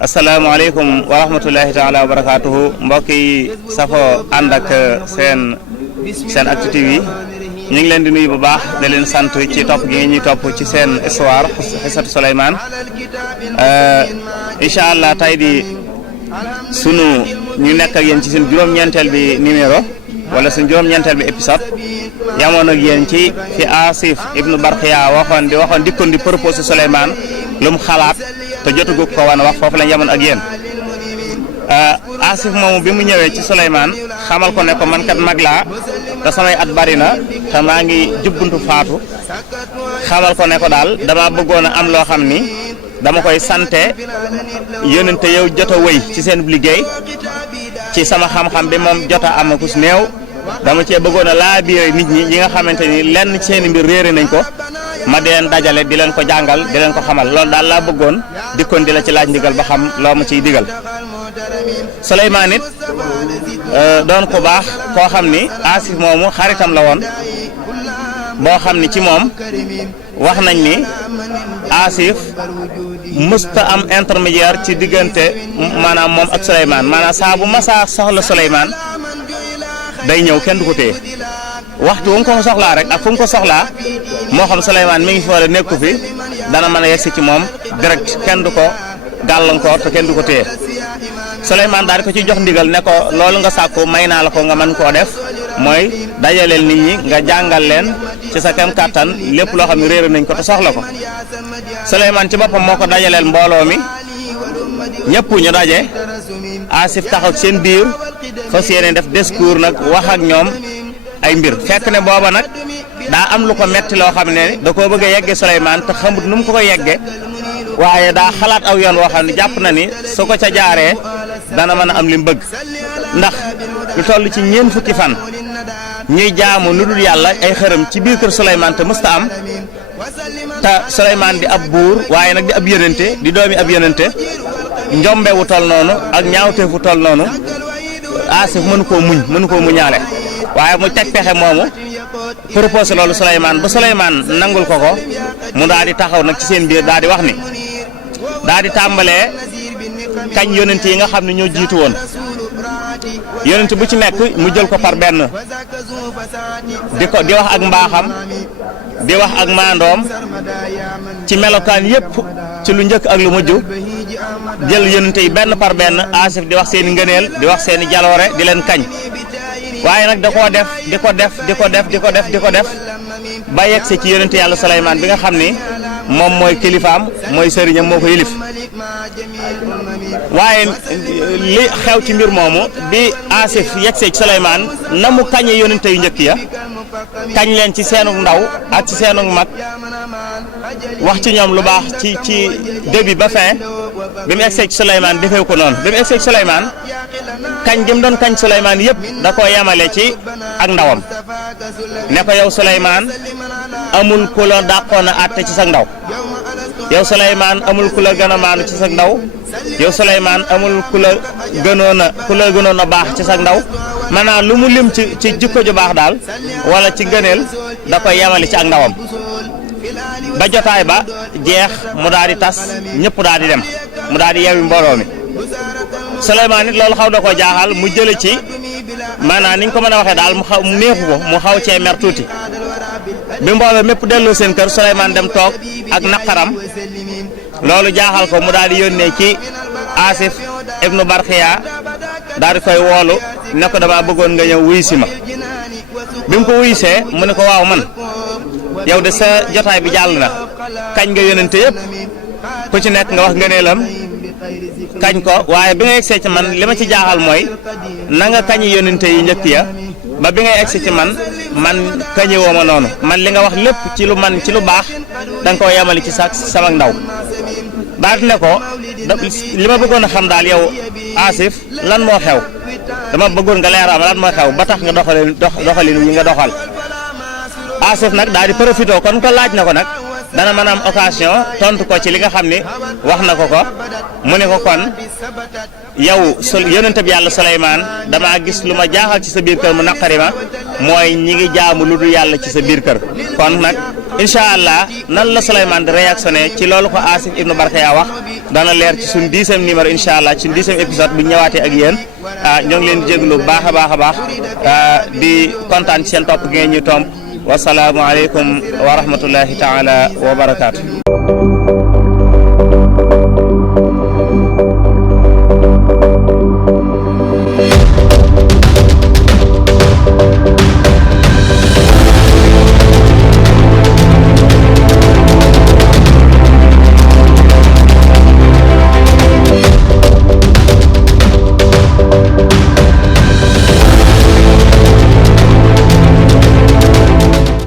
asalaamaaleykum wa rahmatullahi taala wa barakaatuhu mbokk yi safo ànd ak seen Actu TV ñu ngi leen di nuyu bu baax da leen sant ci topp gi ñuy topp ci seen histoire xisatu Souleymane incha allah tey di sunu ñu nekk ak yéen ci seen juróom-ñeenteel bi numéro wala suñ juróom-ñeenteel bi épisode yamoon ak yéen ci fi Asif ibnu Barxiya waxoon dikkoon di proposé Souleymane lu mu xalaat te jotagu ko woon wax foofu lañ yemoon ak yéen Asif moomu bi mu ñëwee ci Souleymane xamal ko ne ko man kat mag laa te samay at bari na te maa ngi jubbuntu faatu xamal ko ne ko daal dama bëggoon a am loo xam ni dama koy sante yónnente yow jot a wëy ci seen liggéey ci sama xam-xam bi moom jot a am kus néew dama cee bëggoon a laabiire nit ñi yi nga xamante ni lenn ci seen mbir réere nañ ko ma di leen dajale di leen ko jàngal di leen ko xamal loolu daal laa bëggoon dikkoon di la ci laaj ndigal ba xam loo ma ciy digal Souleymane it doon ko baax koo xam ni Asif moomu xaritam la woon boo xam ni ci moom wax nañ ni Asif mësta am intermédiaire ci diggante maanaam moom ak Souleymane maanaam saa bu masaa soxla Souleymane day ñëw kenn du ko téye waxtu wu mu ko soxlaa rek ak fu mu ko soxlaa moo xam Souleymane mi ngi fi wala nekku fi dana mën a yegsi ci moom direct kenn du ko gàllankoor te kenn du ko téye Souleymane daal di ko ci jox ndigal ne ko loolu nga sàkku may naa la ko nga mën koo def mooy dajaleel nit ñi nga jàngal leen ci sa kem kàttan lépp loo xam ne réer nañ ko te soxla ko Souleymane ci boppam moo ko dajaleel mbooloo mi ñëpp ñu daje Asif taxaw seen biir fas yéene def discours nag wax ak ñoom ay mbir fekk ne booba nag daa am lu ko metti loo xam ne da koo bëgg a yegge Souleymane te xamut nu mu ko yegge waaye daa xalaat aw yoon woo xam ne jàpp na ni su ko ca jaaree dana mën a am li mu bëgg ndax lu toll ci ñeent fukki fan ñuy jaamu nu dul yàlla ay xërëm ci biir kër Souleymane te mësta am te Souleymane di ab buur waaye nag di ab yonente di doomi ab yonente njombe wu tol noonu ak ñaawteef wu tol noonu Asif mënu koo muñaale waaye mu teg pexe moomu proposé loolu Souleymane ba Souleymane nangul ko mu daal di taxaw nag ci seen biir daal di wax ni daal di tàmbalee kañ yonent yi nga xam ne ñoo jiitu woon yonent bu ci nekk mu jël ko par benn di wax ak mbaaxam di wax ak maandoom ci melokaan yépp ci lu njëkk ak lu mujj jël yonent yi benn par benn Asif di wax seeni ngëneel di wax seeni jaloore di leen kañ waaye nag da koo def di ko def ba yegsi ci yonent yàlla Souleymane bi nga xam ni moom mooy kilifaam mooy sëriñam moo ko yilif waaye li xew ci mbir moomu bi Asif yegsee ci Souleymane na mu kañe yonente yu njëkk ya kañ leen ci seenu ndaw ak ci seenu mag wax ci ñoom lu baax ci début ba fin bi mu egsee ci Souleymane defee ko noonu bi mu egsee ci Souleymane kañ gi mu doon kañ Souleymane yëpp da koo yemale ci ak ndawam ne ko yow Souleymane amul ku la dàqoon a àtte ci sa ndaw yow Souleymane amul ku la gën a maanu ci sa ndaw yow Souleymane amul ku la gënoon a baax ci sa ndaw maanaam lu mu lim ci jikko ju baax daal wala ci gëneel da koy yemale ci ak ndawam ba jotaay ba jeex mu daal di tas ñëpp daal di dem mu daal di yeewi mbooloo mi Souleymane it loolu xaw da ko jaaxal mu jële ci maanaam ni ñu ko mën a waxee daal mu neexu ko mu xaw cee mer tuuti bi mbooloo mépp delloo seen kër Souleymane dem toog ak naqaram loolu jaaxal ko mu daal di yónnee ci Asif ibnu Barxiya daal di koy woolu ne ko dama bëggoon nga ñëw wuy si ma bi mu ko wuysee mu ne ko waaw man yow de sa jotaay bi jàll na kañ nga yónnente yëpp ku ci nekk nga wax ngëneelam kañ ko waaye bi nga egsee ci man li ma ci jaaxal mooy na nga kañi yónnente yi njëkk ya ba bi ngay egsi ci man kañe woo ma noonu man li nga wax lépp ci lu baax da nga koo yemali ci sama ndaw daal ne ko li ma bëggoon a xam daal yow Asif lan moo xew dama bëggoon nga leeral lan moo xew ba tax nga doxalin yi nga doxal Asif nag daal di profité kon ko laaj na ko nag dana mën a am occasion tontu ko ci li nga xam ni wax na ko mu ne ko kon yow yonente bi yàlla Souleymane damaa gis lu ma jaaxal ci sa biir kër mu naqari ma mooy ñi ngi jaamu lu dul yàlla ci sa biir kër kon nag incha allah nan la Souleymane di réactionné ci loolu ko Asif ibnu Barxiya wax dana leer ci suñ 10e numéro incha allah ci 10e épisode bu ñëwaatee ak yéen ñoo ngi leen di jéglu baax a baax di kontaan ci seen topp gi ngeen ñu tomb wasalaamu aleykum wa rahmatullahi taala wa barakaatu.